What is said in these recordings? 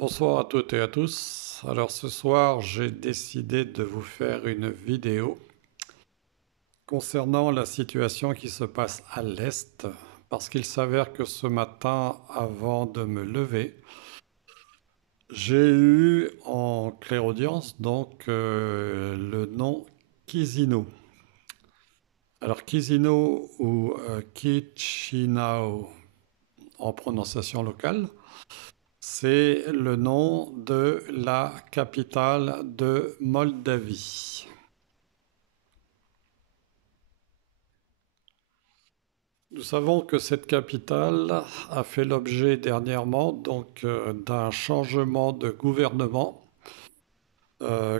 Bonsoir à toutes et à tous. Alors ce soir, j'ai décidé de vous faire une vidéo concernant la situation qui se passe à l'Est, parce qu'il s'avère que ce matin, avant de me lever, j'ai eu en clairaudience le nom Chisinau. Alors Chisinau ou Chisinau en prononciation locale, c'est le nom de la capitale de Moldavie. Nous savons que cette capitale a fait l'objet dernièrement d'un changement de gouvernement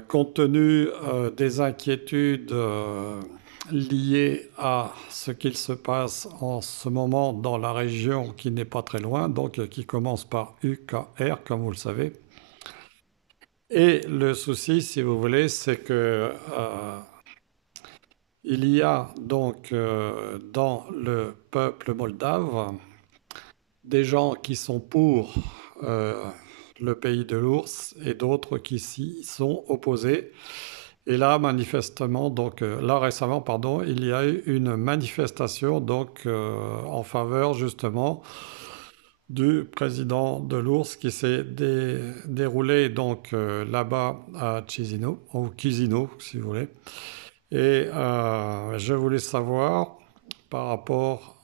compte tenu des inquiétudes liées à ce qu'il se passe en ce moment dans la région qui n'est pas très loin, qui commence par UKR comme vous le savez. Et le souci, si vous voulez, c'est que il y a dans le peuple moldave des gens qui sont pour euh, le pays de l'ours et d'autres qui s'y sont opposés. Et là, récemment, pardon, il y a eu une manifestation en faveur justement du président de l'ours qui s'est déroulé là-bas à Chisinau, ou Chisinau si vous voulez. Et je voulais savoir par rapport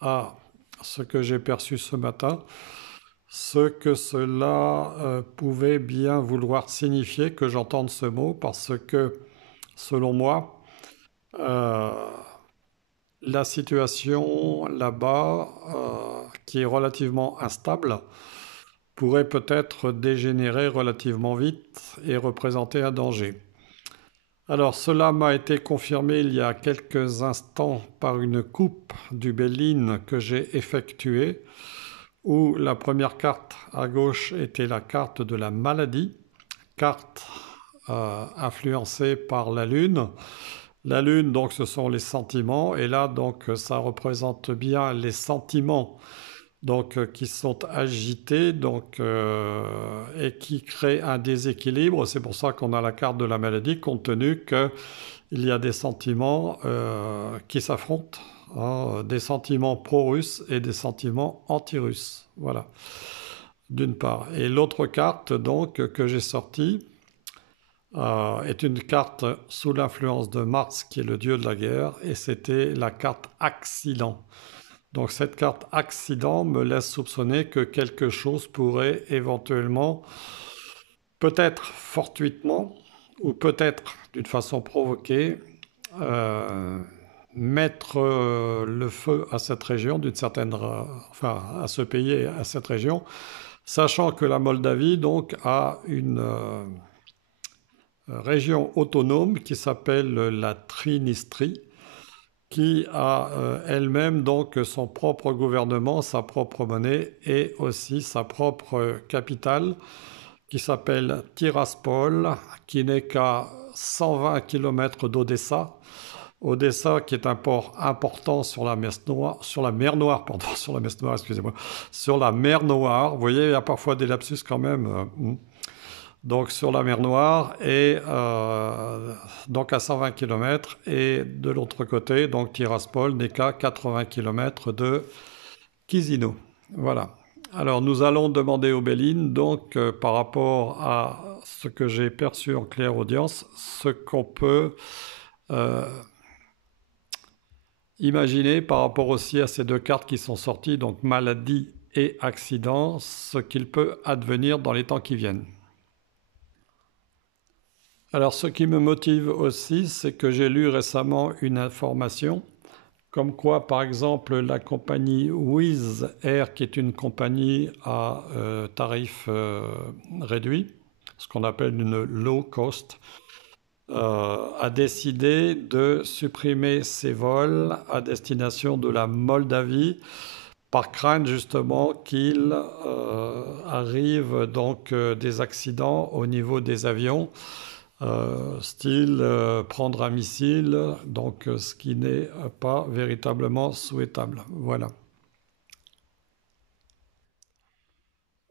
à ce que j'ai perçu ce matin, ce que cela pouvait bien vouloir signifier que j'entende ce mot, parce que, selon moi, euh, la situation là-bas, qui est relativement instable, pourrait peut-être dégénérer relativement vite et représenter un danger. Alors cela m'a été confirmé il y a quelques instants par une coupe du Béline que j'ai effectuée, où la première carte à gauche était la carte de la maladie, carte influencée par la Lune. La Lune, donc, ce sont les sentiments, et là, ça représente bien les sentiments qui sont agités et qui créent un déséquilibre. C'est pour ça qu'on a la carte de la maladie, compte tenu qu'il y a des sentiments qui s'affrontent, hein, des sentiments pro-russes et des sentiments anti-russes. Voilà, d'une part. Et l'autre carte que j'ai sortie est une carte sous l'influence de Mars, qui est le dieu de la guerre, et c'était la carte accident. Donc cette carte accident me laisse soupçonner que quelque chose pourrait éventuellement, peut-être fortuitement, ou peut-être d'une façon provoquée, euh, mettre le feu à cette région, enfin à ce pays et à cette région, sachant que la Moldavie a une région autonome qui s'appelle la Trinistrie, qui a elle-même son propre gouvernement, sa propre monnaie et aussi sa propre capitale qui s'appelle Tiraspol, qui n'est qu'à 120 km d'Odessa. Odessa, qui est un port important sur la mer Noire, pardon, sur la mer Noire, excusez-moi, sur la mer Noire. Vous voyez, il y a parfois des lapsus quand même. Donc sur la mer Noire et à 120 km, et de l'autre côté, Tiraspol n'est qu'à 80 km de Chisinau. Voilà. Alors nous allons demander aux Béline, par rapport à ce que j'ai perçu en claire audience, ce qu'on peut euh, imaginer par rapport aussi à ces deux cartes qui sont sorties, donc maladie et accident, ce qu'il peut advenir dans les temps qui viennent. Alors ce qui me motive aussi, c'est que j'ai lu récemment une information comme quoi, par exemple, la compagnie Wizz Air, qui est une compagnie à tarif réduit, ce qu'on appelle une low cost, a décidé de supprimer ses vols à destination de la Moldavie par crainte justement qu'il arrive des accidents au niveau des avions, style prendre un missile, ce qui n'est pas véritablement souhaitable. Voilà.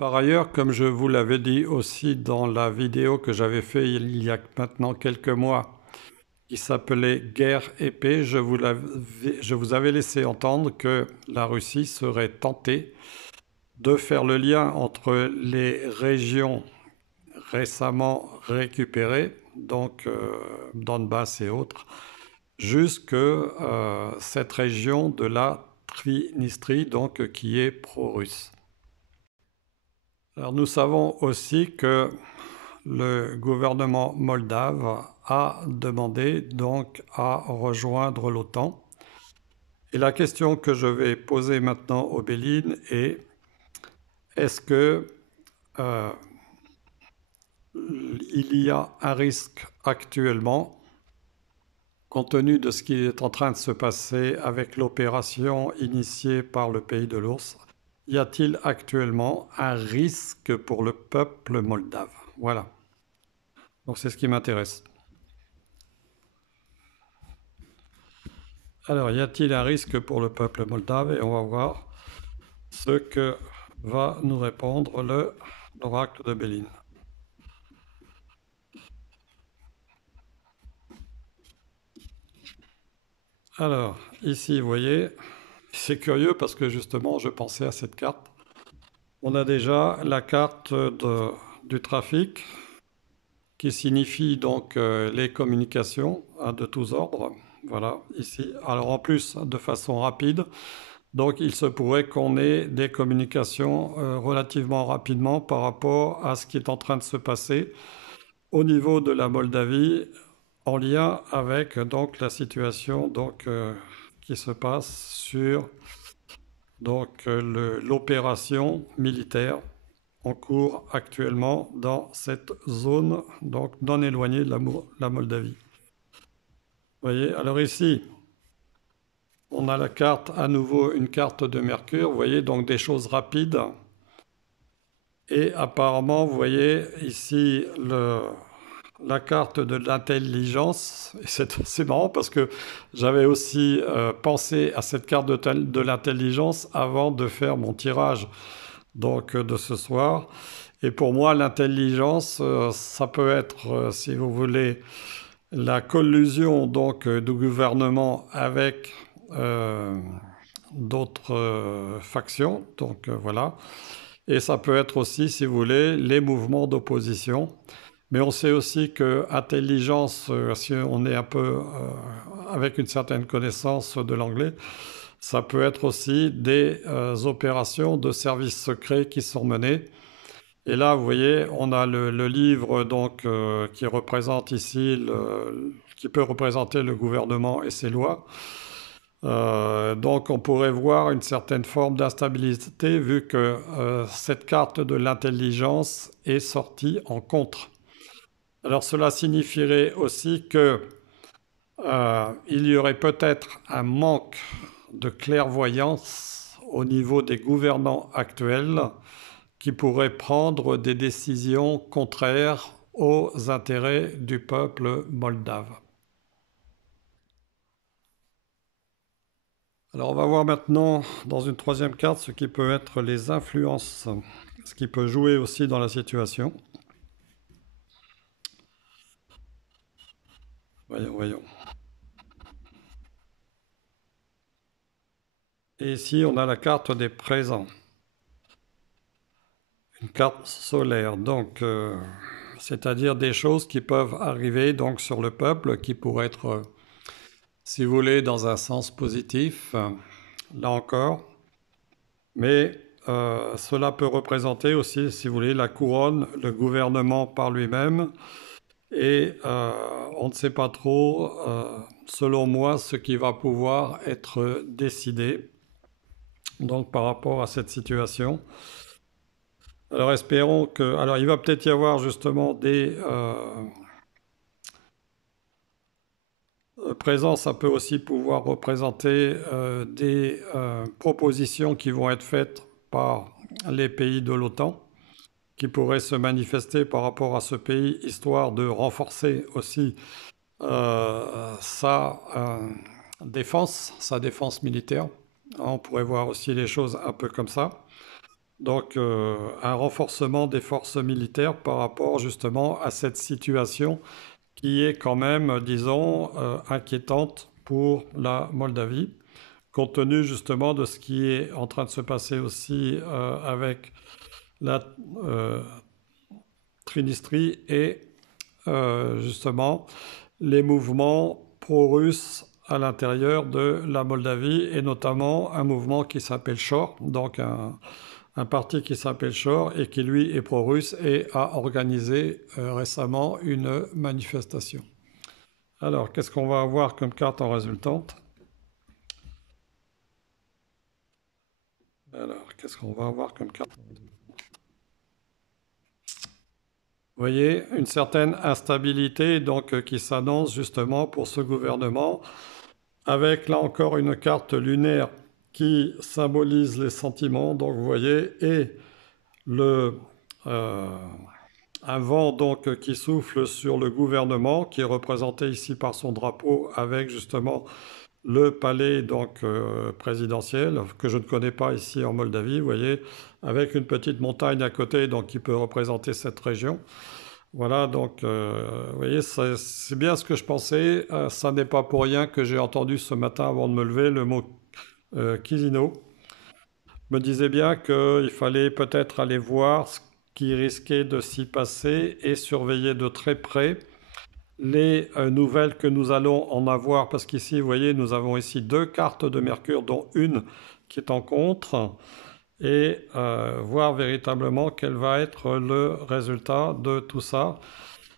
Par ailleurs, comme je vous l'avais dit aussi dans la vidéo que j'avais fait il y a maintenant quelques mois, qui s'appelait Guerre et paix, je vous avais laissé entendre que la Russie serait tentée de faire le lien entre les régions récemment récupérées, donc Donbass et autres, jusque cette région de la Trinistrie, donc qui est pro-russe. Alors nous savons aussi que le gouvernement moldave a demandé donc à rejoindre l'OTAN. Et la question que je vais poser maintenant au Béline est est-ce que euh, il y a un risque actuellement, compte tenu de ce qui est en train de se passer avec l'opération initiée par le pays de l'ours, y a-t-il actuellement un risque pour le peuple moldave? Voilà. Donc c'est ce qui m'intéresse. Alors, y a-t-il un risque pour le peuple moldave? Et on va voir ce que va nous répondre l'oracle de Béline. Alors, ici, vous voyez, c'est curieux parce que justement, je pensais à cette carte. On a déjà la carte du trafic qui signifie donc les communications de tous ordres. Voilà, ici. Alors en plus, de façon rapide. Donc il se pourrait qu'on ait des communications relativement rapidement par rapport à ce qui est en train de se passer au niveau de la Moldavie en lien avec donc la situation donc, qui se passe sur donc l'opération militaire en cours actuellement dans cette zone donc non éloignée de la Moldavie. Vous voyez, alors ici, on a la carte, à nouveau une carte de Mercure, vous voyez, donc des choses rapides. Et apparemment, vous voyez ici la carte de l'intelligence. C'est marrant parce que j'avais aussi pensé à cette carte de l'intelligence avant de faire mon tirage donc, de ce soir. Et pour moi, l'intelligence, ça peut être, si vous voulez, la collusion donc du gouvernement avec euh, d'autres factions. Donc voilà. Et ça peut être aussi, si vous voulez, les mouvements d'opposition. Mais on sait aussi que intelligence, si on est un peu avec une certaine connaissance de l'anglais, ça peut être aussi des opérations de services secrets qui sont menées. Et là, vous voyez, on a le livre donc qui représente ici, qui peut représenter le gouvernement et ses lois. Donc on pourrait voir une certaine forme d'instabilité vu que cette carte de l'intelligence est sortie en contre. Alors cela signifierait aussi que il y aurait peut-être un manque de clairvoyance au niveau des gouvernants actuels qui pourraient prendre des décisions contraires aux intérêts du peuple moldave. Alors on va voir maintenant dans une troisième carte ce qui peut être les influences, ce qui peut jouer aussi dans la situation. Voyons, voyons. Et ici on a la carte des présents, une carte solaire, donc c'est-à-dire des choses qui peuvent arriver donc sur le peuple qui pourraient être, si vous voulez, dans un sens positif, là encore. Mais cela peut représenter aussi, si vous voulez, la couronne, le gouvernement par lui-même. Et on ne sait pas trop, selon moi, ce qui va pouvoir être décidé donc par rapport à cette situation. Alors espérons que... Alors il va peut-être y avoir justement des... présents, ça peut aussi pouvoir représenter des propositions qui vont être faites par les pays de l'OTAN, qui pourraient se manifester par rapport à ce pays, histoire de renforcer aussi sa défense militaire. On pourrait voir aussi les choses un peu comme ça. Donc un renforcement des forces militaires par rapport justement à cette situation qui est quand même, disons, inquiétante pour la Moldavie, compte tenu justement de ce qui est en train de se passer aussi avec la Trinistrie et justement les mouvements pro-russes à l'intérieur de la Moldavie et notamment un mouvement qui s'appelle Shor, donc un parti qui s'appelle Shor et qui lui est pro-russe et a organisé récemment une manifestation. Alors, qu'est-ce qu'on va avoir comme carte en résultante? Alors, qu'est-ce qu'on va avoir comme carte? Vous voyez, une certaine instabilité donc qui s'annonce justement pour ce gouvernement, avec là encore une carte lunaire qui symbolise les sentiments, donc vous voyez, et le, euh, un vent donc qui souffle sur le gouvernement, qui est représenté ici par son drapeau, avec justement le palais donc présidentiel, que je ne connais pas ici en Moldavie, vous voyez, avec une petite montagne à côté, donc qui peut représenter cette région. Voilà, donc vous voyez, c'est bien ce que je pensais. Ça n'est pas pour rien que j'ai entendu ce matin avant de me lever le mot Chisinau. Me disait bien qu'il fallait peut-être aller voir ce qui risquait de s'y passer et surveiller de très près les nouvelles que nous allons en avoir, parce qu'ici, vous voyez, nous avons ici deux cartes de Mercure, dont une qui est en contre, et voir véritablement quel va être le résultat de tout ça,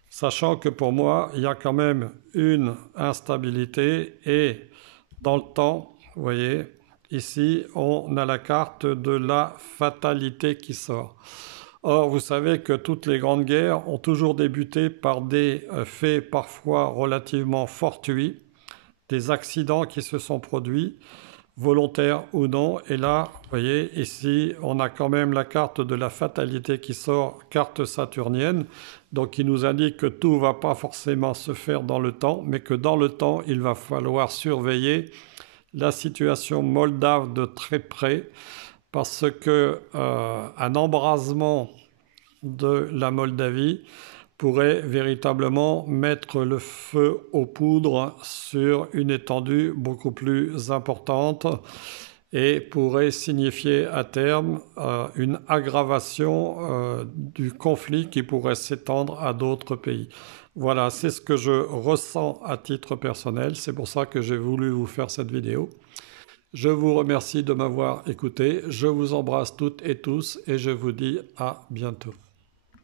sachant que pour moi, il y a quand même une instabilité, et dans le temps, vous voyez, ici, on a la carte de la fatalité qui sort. Or, vous savez que toutes les grandes guerres ont toujours débuté par des faits parfois relativement fortuits, des accidents qui se sont produits, volontaires ou non. Et là, vous voyez, ici, on a quand même la carte de la fatalité qui sort, carte saturnienne, donc qui nous indique que tout ne va pas forcément se faire dans le temps, mais que dans le temps, il va falloir surveiller la situation moldave de très près, parce que un embrasement de la Moldavie pourrait véritablement mettre le feu aux poudres sur une étendue beaucoup plus importante et pourrait signifier à terme une aggravation du conflit qui pourrait s'étendre à d'autres pays. Voilà, c'est ce que je ressens à titre personnel. C'est pour ça que j'ai voulu vous faire cette vidéo. Je vous remercie de m'avoir écouté. Je vous embrasse toutes et tous et je vous dis à bientôt.